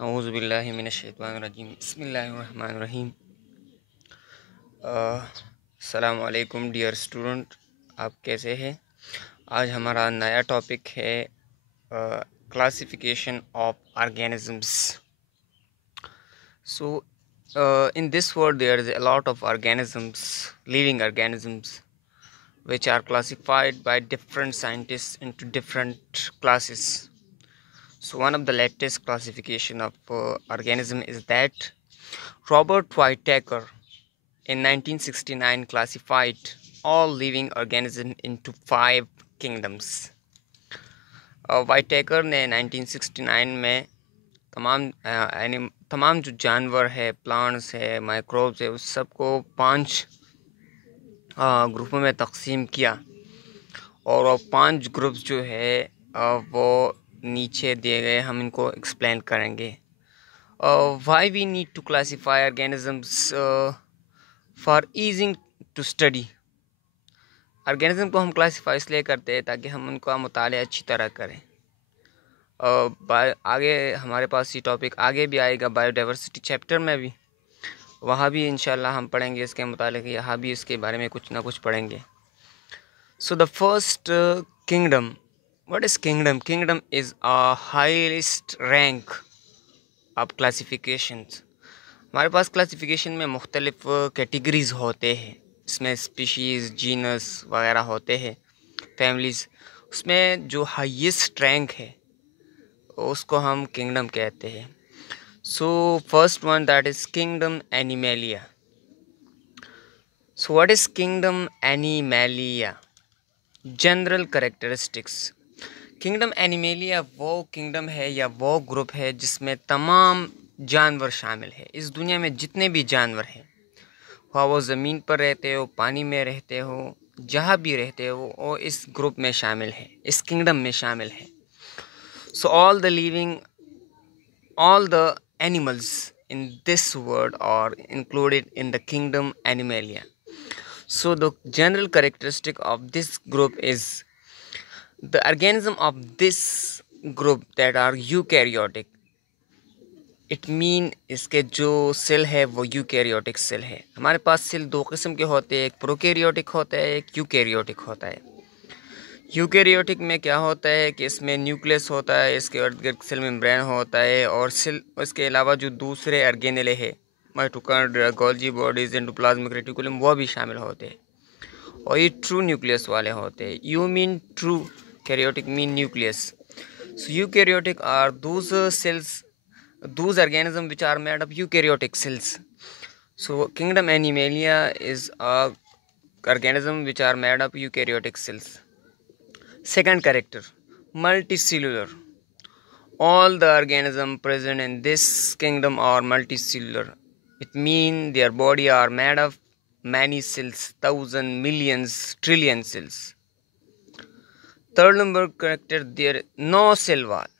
औज़ुबिल्लाहि मिनश्शैतानिर्रजीम बिस्मिल्लाहिर्रहमानिर्रहीम। अस्सलामु अलैकुम डियर स्टूडेंट, आप कैसे हैं? आज हमारा नया टॉपिक है classification of organisms. So in this world there is a lot of organisms, living organisms, which are classified by different scientists into different classes. So one of the latest classification of organism is that Robert Whittaker in 1969 classified all living organisms into 5 kingdoms. वाइटेकर ने 1969 में तमाम जो जानवर है, plants है, microbes है, उस सबको 5 ग्रुपों में तकसीम किया और वो 5 ग्रुप्स जो है वो नीचे दिए गए, हम इनको एक्सप्लेन करेंगे। Why we need to classify organisms for easing to study. Organism को हम क्लासीफाई इसलिए करते हैं ताकि हम उनका मुताला अच्छी तरह करें। आगे हमारे पास ये टॉपिक आगे भी आएगा बायोडाइवर्सिटी चैप्टर में भी, वहाँ भी इंशाल्लाह हम पढ़ेंगे इसके मुतालिक, यहाँ भी इसके बारे में कुछ ना कुछ पढ़ेंगे। So the first kingdom, what is kingdom? Kingdom is a highest rank of classifications. हमारे पास क्लासिफिकेशन में मुख्तलिफ कैटेगरीज होते हैं, इसमें स्पीशीज़, जीनस वगैरह होते हैं, फैमिलीज़। उसमें जो हाईएस्ट रैंक है उसको हम किंगडम कहते हैं। So first one that is kingdom animalia. So what is kingdom animalia? General characteristics. Kingdom animalia वो किंगडम है या वो ग्रुप है जिसमें तमाम जानवर शामिल है। इस दुनिया में जितने भी जानवर हैं, हाँ वो ज़मीन पर रहते हो, पानी में रहते हो, जहाँ भी रहते हो, वो इस ग्रुप में शामिल है, इस किंगडम में शामिल है। सो all the animals in this world are included in the kingdom Animalia. So the general characteristic of this group is the organism of this group that are eukaryotic. It mean इसके जो cell है वो eukaryotic cell है। हमारे पास cell 2 किस्म के होते हैं, एक प्रोकैरियोटिक होता है, एक यूकैरियोटिक होता है। यूकैरियोटिक में क्या होता है कि इसमें न्यूक्लियस होता है, इसके इर्द गिर्द सेल मेम्ब्रेन होता है, और सेल इसके अलावा जो दूसरे ऑर्गेनेले है, mitochondria, Golgi bodies, endoplasmic reticulum, वो भी शामिल होते हैं, और ये ट्रू न्यूक्लियस वाले होते हैं। Eu mean true, karyotic mean nucleus. So eukaryotic are those cells, those organisms which are made of eukaryotic cells. So kingdom Animalia is a organism which are made of eukaryotic cells. Second character, multicellular. All the organisms present in this kingdom are multicellular. It means their body are made of many cells, thousands, millions, trillion cells. Third number character, there no cell wall.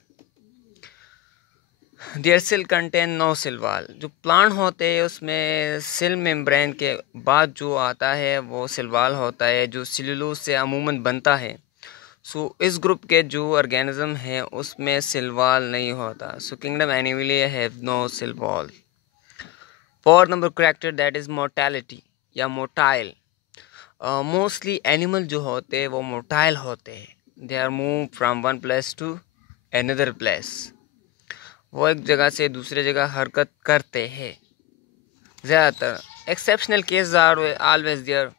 There cell contain no cell wall. जो plant होते हैं उसमें cell membrane के बाद जो आता है वो सेल वाल होता है, जो सेलुलोज से अमूमन बनता है। सो इस ग्रुप के जो ऑर्गेनिज्म है उसमें सेल वाल नहीं होता। So kingdom animalia have no cell wall. Fourth number character that is mortality या मोटाइल। मोस्टली एनिमल जो होते हैं वो मोटाइल होते हैं। They are move from one place to another place. वो एक जगह से दूसरे जगह हरकत करते हैं। ज़्यादातर exceptional case are always there.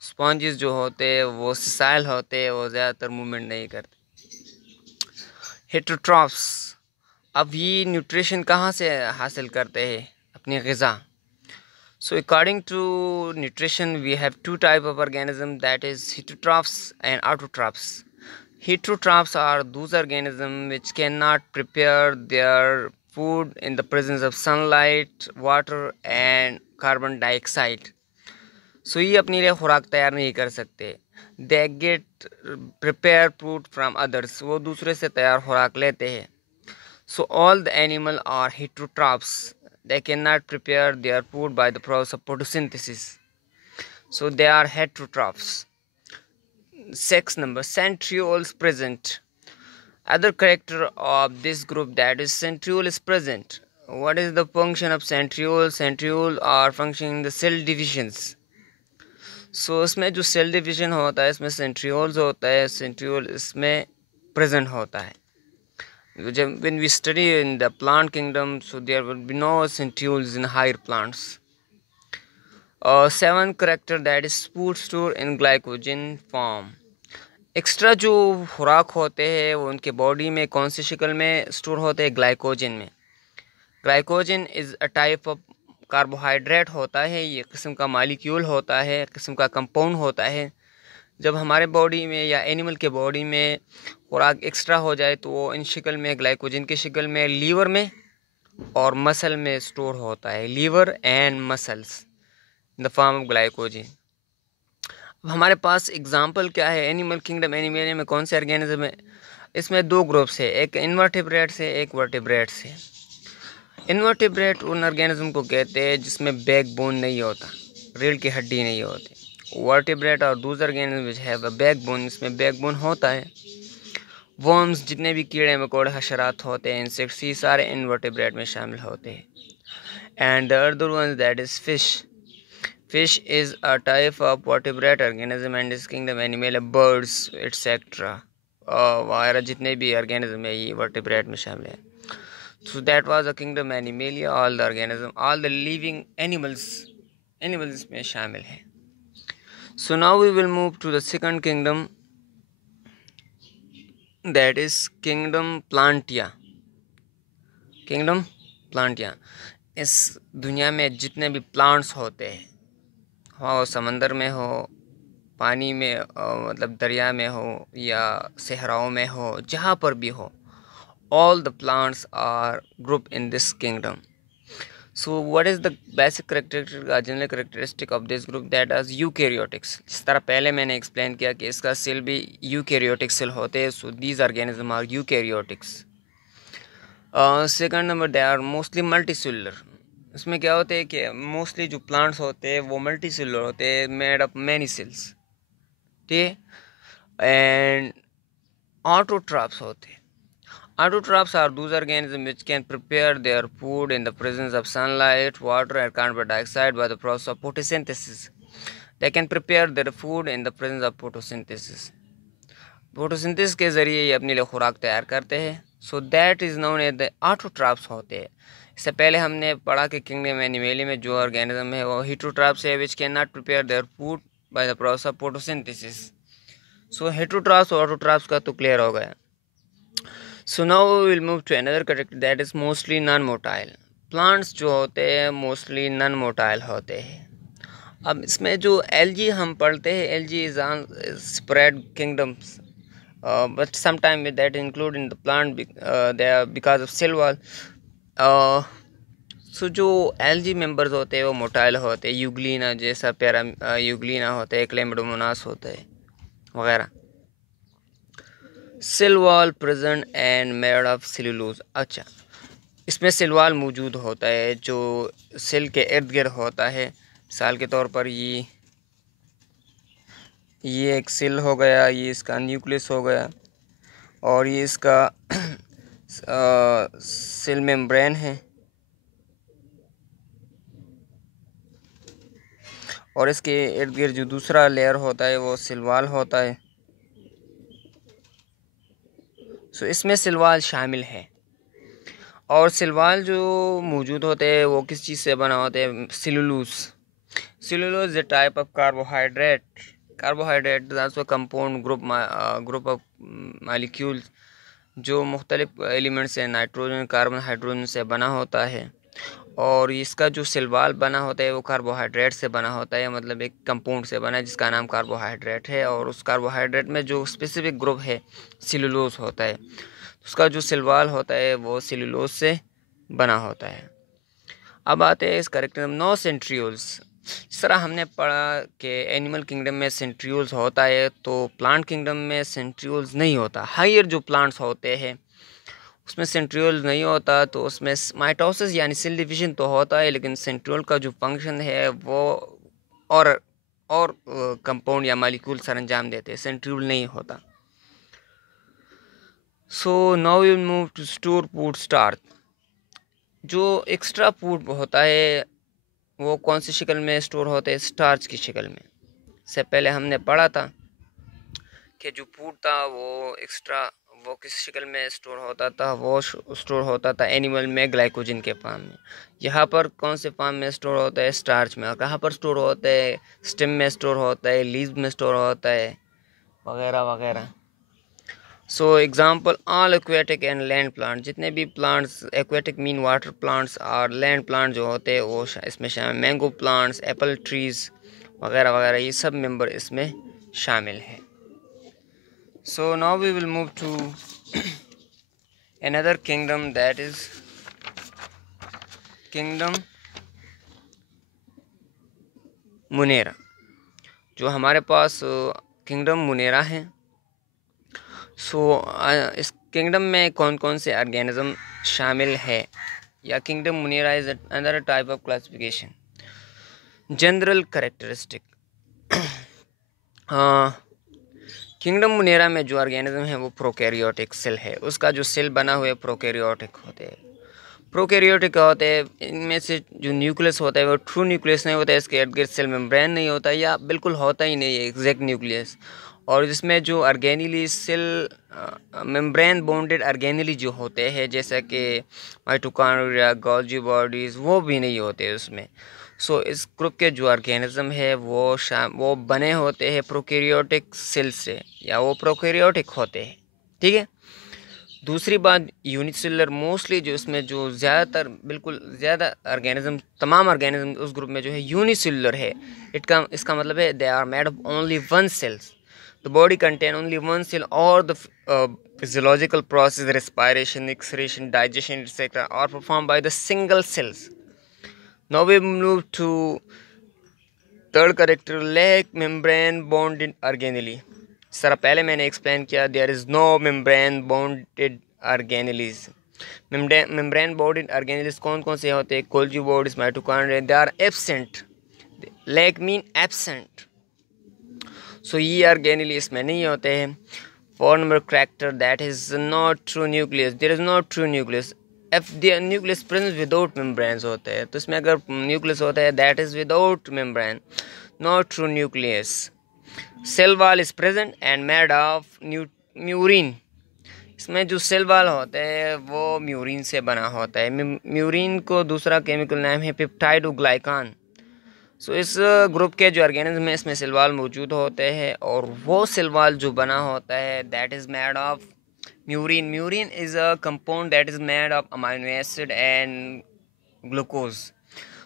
Sponges जो होते हैं वो सिसाइल होते हैं, वो ज़्यादातर मूवमेंट नहीं करते। हेटरोट्रॉफ्स, अब ये न्यूट्रिशन कहाँ से हासिल करते हैं? अपनी ग़िज़ा। So according to nutrition we have 2 type of organism, that is heterotrophs and autotrophs. Heterotrophs are those organisms which cannot prepare their food in the presence of sunlight, water and carbon dioxide. So ये अपने लिए खुराक तैयार नहीं कर सकते। They get prepare food from others. वो दूसरे से तैयार खुराक लेते हैं। So all the animal are heterotrophs. They cannot prepare their food by the process of photosynthesis. So they are heterotrophs. Sex number, centrioles present. Other character of this group, that is centriole, is present. What is the function of centriole? Centriole are functioning in the cell divisions. So इसमें जो cell division होता है इसमें centrioles होता है, centriole इसमें present होता है. जब when we study in the plant kingdom, so there will be no centrioles in higher plants. Seven character, that is food store in glycogen form. Extra जो खुराक होते हैं वो उनके बॉडी में कौन सी शक्ल में स्टोर होते हैं? ग्लाइकोजन में. Glycogen is a type of carbohydrate होता है, ये किस्म का मालिक्यूल होता है, किस्म का कंपाउंड होता है. जब हमारे बॉडी में या एनिमल के बॉडी में खुराक एक्स्ट्रा हो जाए तो वो इन शक्ल में, ग्लाइकोजन की शक्ल में, लीवर में और मसल में स्टोर होता है. Liver and muscles in the form of glycogen. अब हमारे पास एग्जांपल क्या है? एनिमल किंगडम, एनिमल में कौन से ऑर्गेनिज्म है? इसमें दो ग्रुप्स है, एक इनवर्टिब्रेट्स है, एक वर्टिब्रेट्स है. इनवर्टिब्रेट उन ऑर्गेनिज्म को कहते हैं जिसमें बैकबोन नहीं होता, रीढ़ की हड्डी नहीं होती. वर्टिब्रेट और दूसरे organism which have a backbone, इसमें बैकबोन होता है. वर्म्स, जितने भी कीड़े मकोड़े हशरात होते हैं, इंसेक्ट्स, ये सारे इनवर्टिब्रेट में शामिल होते हैं. And the other one, that is fish. Fish is a type of vertebrate organism and is kingdom animal, birds etc. वगैरह जितने भी organism है ये vertebrate में शामिल है. So that was a kingdom Animalia. all the organism, all the living animals में शामिल है. So now we will move to the second kingdom, that is kingdom Plantae. kingdom Plantae. इस दुनिया में जितने भी प्लांट्स होते हैं, हो समंदर में हो, पानी में मतलब दरिया में हो या सहराओं में हो, जहाँ पर भी हो, all the plants are grouped in this kingdom. So what is the basic characteristic, general characteristic of this group? that is eukaryotics. जिस तरह पहले मैंने एक्सप्लेन किया कि इसका सेल भी यूकैरियोटिक सेल होते हैं. So these organisms are eukaryotics. Second number, they are mostly multicellular. इसमें क्या होते हैं कि मोस्टली जो प्लांट्स होते हैं वो मल्टी सेलुलर होते हैं, मेड ऑफ मैनी सेल्स. ठीक है. एंड ऑटोट्रॉप्स होते हैं. Autotrophs are those organism which can prepare their food in the presence of sunlight, water and carbon dioxide by the process of photosynthesis. They can prepare their food in the presence of photosynthesis. Photosynthesis के ज़रिए ये अपने लिए खुराक तैयार करते हैं. So that is known as the autotrophs होते हैं. इससे पहले हमने पढ़ा कि किंगडम एनिमली में जो ऑर्गेनिज्म है वो हेटरोट्रॉप्स है, which can not prepare their food by the process of photosynthesis. So heterotrophs और ऑटोट्रॉप्स का तो क्लियर हो गया. So now we will move to another character, that is mostly non motile. Plants जो होते हैं मोस्टली नॉन मोटाइल होते हैं. अब इसमें जो एल्गी हम पढ़ते हैं, algae is on spread kingdoms, but sometime that include in the plant they are because of cell wall. सो जो एल्गी मेंबर्स होते हैं वो मोटाइल होते हैं, यूग्लिना जैसा पैरा यूग्लिना होता है, क्लेमिडोमोनास होता है वगैरह. Cell wall present and made of cellulose. अच्छा, इसमें सेल वॉल मौजूद होता है जो सेल के इर्द गिर्द होता है. मिसाल के तौर पर ये एक सेल हो गया, ये इसका न्यूक्लियस हो गया, और ये इसका सेल मेम्ब्रेन है, और इसके इर्द गिर्द जो दूसरा लेयर होता है वो सेल वॉल होता है. सो इसमें सेल वॉल शामिल है. और सेल वॉल जो मौजूद होते हैं वो किस चीज़ से बना होते हैं? Cellulose. Cellulose is a type of carbohydrate. Carbohydrate also compound group of molecules जो मुख्तलिफ एलिमेंट्स हैं, नाइट्रोजन, कार्बन, हाइड्रोजन से बना होता है. और इसका जो सेल वॉल बना होता है वो कार्बोहाइड्रेट से बना होता है, मतलब एक कंपाउंड से बना है जिसका नाम कार्बोहाइड्रेट है. और उस कार्बोहाइड्रेट में जो स्पेसिफिक ग्रुप है सेलुलोज होता है, उसका जो सेल वॉल होता है वो सेलुलोज से बना होता है. अब आते हैं इस कैरेक्टर में नो सेंट्रियोल्स. जिस तरह हमने पढ़ा कि एनिमल किंगडम में सेंट्रियोल्स होता है, तो प्लांट किंगडम में सेंट्रियोल्स नहीं होता. हायर जो प्लांट्स होते हैं उसमें सेंट्रियोल नहीं होता, तो उसमें माइटोसिस यानी सेल डिविजन तो होता है, लेकिन सेंट्रियोल का जो फंक्शन है वो और कंपाउंड या मालिक्यूल सर अंजाम देते हैं, सेंट्रियोल नहीं होता. So now we will move to store food starch. जो एक्स्ट्रा फूड होता है वो कौन सी शक्ल में स्टोर होते हैं? स्टार्च की शक्ल में। से पहले हमने पढ़ा था कि जो फूड था वो एक्स्ट्रा वो किस शक्ल में स्टोर होता था? वो स्टोर होता था एनिमल में ग्लाइकोजन के फॉर्म में। यहाँ पर कौन से फॉर्म में स्टोर होता है? स्टार्च में। और कहाँ पर स्टोर होता है? स्टेम में स्टोर होता है, लीव्स में स्टोर होता है, वगैरह वगैरह। So example all aquatic and land plant, जितने भी plants aquatic mean water plants और लैंड प्लांट जो होते हैं वो इसमें शामिल। मैंगो प्लांट्स, एप्पल ट्रीज वगैरह वगैरह, ये सब मेंबर इसमें शामिल है। So now we will move to another kingdom, that is kingdom Monera. जो हमारे पास किंगडम मुनेरा है। सो इस किंगडम में कौन कौन से ऑर्गेनिज्म शामिल है? या kingdom Monera is another type of classification. General characteristic, kingdom Monera में जो ऑर्गेनिज्म है वो प्रोकैरियोटिक सेल है। उसका जो सेल बना हुआ है प्रोकैरियोटिक होते हैं। प्रोकैरियोटिक होते हैं, इनमें से जो न्यूक्लियस होता है वो ट्रू न्यूक्लियस नहीं होता है, इसके इर्द गिर्द सेल मेम्ब्रेन नहीं होता या बिल्कुल होता ही नहीं है एग्जैक्ट न्यूक्लियस। और जिसमें जो ऑर्गेनिली सेल मेम्ब्रेन बॉन्डेड ऑर्गेनिली जो होते हैं जैसे कि माइटोकॉन्ड्रिया, गोल्जी बॉडीज़, वो भी नहीं होते उसमें। सो इस ग्रुप के जो ऑर्गेनिज्म है वो बने होते हैं प्रोकैरियोटिक सेल से, या वो प्रोकैरियोटिक होते हैं। ठीक है। दूसरी बात यूनिसेलुलर, मोस्टली जो इसमें जो ज़्यादातर बिल्कुल ज़्यादा ऑर्गेनिज्म, तमाम ऑर्गेनिज्म उस ग्रुप में जो है यूनिसेलुलर है। इसका मतलब है they are made of only one cells. The body contain only one cell और the physiological process respiration, excretion, digestion etcetera are perform by the single cells. Now we move to third character, lack membrane bonded organelle. Sir पहले मैंने explain किया there is no membrane bonded organelles. Membrane bonded organelles कौन कौन से होते हैं? Golgi bodies, mitochondria, they are absent. Lack mean absent. सो ये organelle इसमें नहीं होते हैं। Four number character, that is not true nucleus, there is not true nucleus. If the nucleus present without membranes होते हैं, तो इसमें अगर न्यूक्लियस होता है that is without membrane, not true nucleus. Cell wall is present and made of murein. इसमें जो सेल वॉल होता है वो म्यूरिन से बना होता है। म्यूरिन को दूसरा केमिकल नाम है पेप्टाइडोग्लाइकान। सो इस ग्रुप के जो ऑर्गेनिज्म है इसमें सेल वॉल मौजूद होते हैं, और वो सेल वॉल जो बना होता है that is made of murein. Murein is a compound that is made of amino acid and glucose.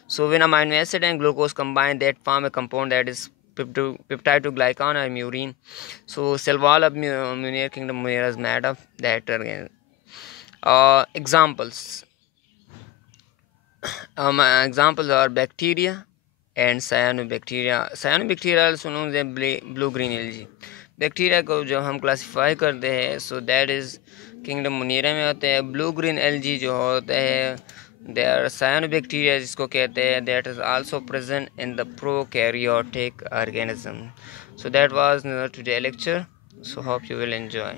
So when amino acid and glucose combine, that form a compound that is peptidoglycan or murine. So cell wall of Muneer kingdom Muneer is made of that again. Examples. Examples are bacteria and cyanobacteria. Cyanobacteria also known as blue green algae. Bacteria को जब हम classify करते हैं so that is kingdom Munira में होते हैं। Blue green algae जो होते हैं दे आर सायनोबैक्टीरिया जिसको कहते हैं, that is also present in the prokaryotic organism. So that was today lecture, so hope you will enjoy.